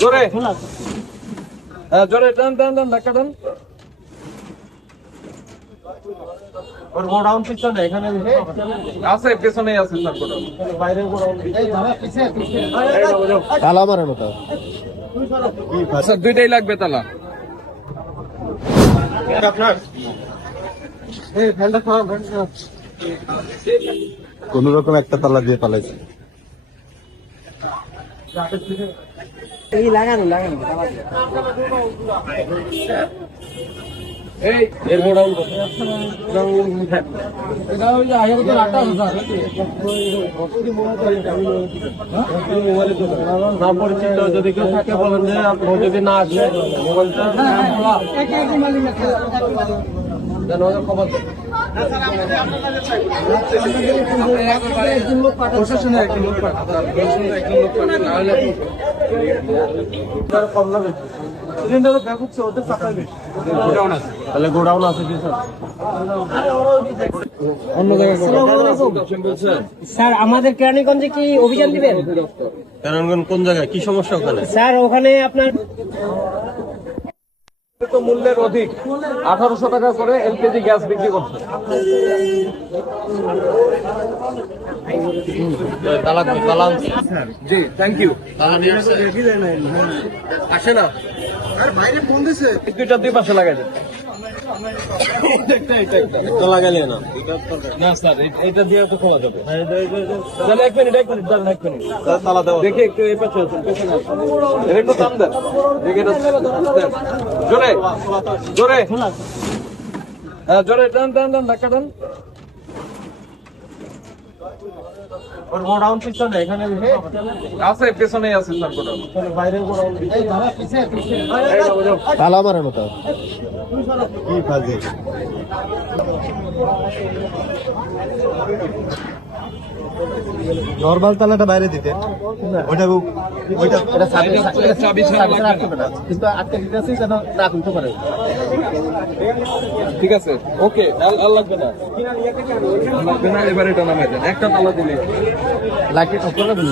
জোরে জোরে টান টান টান ধাক্কা টান। ওর গোডাউন পিছনে এখানে আছে পেছনেই আছে স্যার গোডাউন। বাইরে গোডাউন এই ধরা পিছে তালা মারানো তো স্যার দুইটাই লাগবে তালা। আপনার এই ফ্যানটা খাওয়া কোন রকম একটা তালা দিয়ে পালাইছে। এই লাগানো এই এর গোডাউন এটা ওই যে আয়ের তো 8000 নাম পরিচিত যদি কেউ থাকে বলেন যে আপনি যদি না আসে মোবাইলটা জানো খবর প্রশাসনে একজন লোক পাঠাতে হবে। প্রশাসনে একজন লোক পাঠাতে না হলে কম লাগে সিলিন্ডারও ব্যাগ হচ্ছে ওদের টাকাই বেশি গোডাউন আছে তাহলে গোডাউন আছে কি স্যার অন্য জায়গায় স্যার আমাদের কেরানীগঞ্জে কি অভিযান দিবেন? কেরানীগঞ্জ কোন জায়গায় কি সমস্যা ওখানে স্যার ওখানে আপনার তো মূল্যের অধিক 1800 টাকা করে এলপিজি গ্যাস বিক্রি করছে। তালা জি থ্যাংক ইউ। আসে না দুইটা দুই পাশে লাগাই দেন। তো লাগালে না না স্যার এটা দিয়ে তো খোলা যাবে। তাহলে এক মিনিট দাঁড়ান এক মিনিট তালা দেওয়া দেখি একটু এই পাশে আছেন, পেছনে আছেন। এর একটু টান দেন দেখি এটা দেন। জোরে জোরে জোরে টান টান টান ধাক্কা টান। ওর গোডাউন পিছনে এখানে আছে পেছনেই আছে স্যার গোডাউন। বাইরে গোডাউন এই ধরা পিছে তালা মারানো তো কি ফাজে। নরমাল তালাটা বাইরে দিতে ওইটা এটা চাবি ছাড়া লাগবে না। কিন্তু আটকে দিতে আছে যেন না খুলতে পারে ঠিক আছে ওকে আর লাগবে না লাগবে না। এবার এটা নামাই দেন একটা তালা দিলে লাইট অফ করে দিন